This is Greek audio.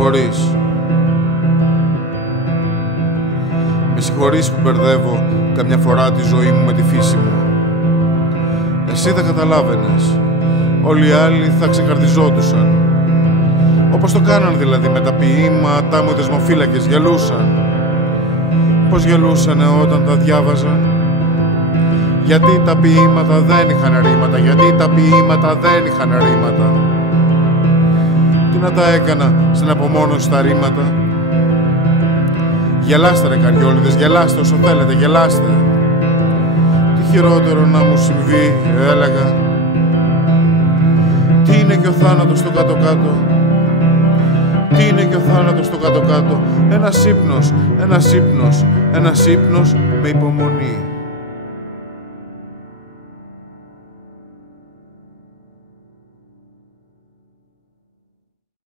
συγχωρείς. Με συγχωρείς που μπερδεύω καμιά φορά τη ζωή μου με τη φύση μου. Εσύ θα καταλάβαινες. Όλοι οι άλλοι θα ξεκαρδιζόντουσαν. Όπως το κάναν δηλαδή με τα ποίηματα μου οι δεσμοφύλακες. Γελούσαν. Πώς γελούσανε όταν τα διάβαζαν? Γιατί τα ποίηματα δεν είχαν ρήματα. Γιατί τα ποίηματα δεν είχαν ρήματα. Τι να τα έκανα στην απομόνωση τα ρήματα. Γελάστε ρε καριόλιδες, γελάστε όσο θέλετε, γελάστε. Τι χειρότερο να μου συμβεί, έλεγα. Τι είναι και ο θάνατος στο κάτω-κάτω? Τι είναι και ο θάνατος στο κάτω-κάτω? Ένας ύπνος, ένας ύπνος, ένας ύπνος με υπομονή.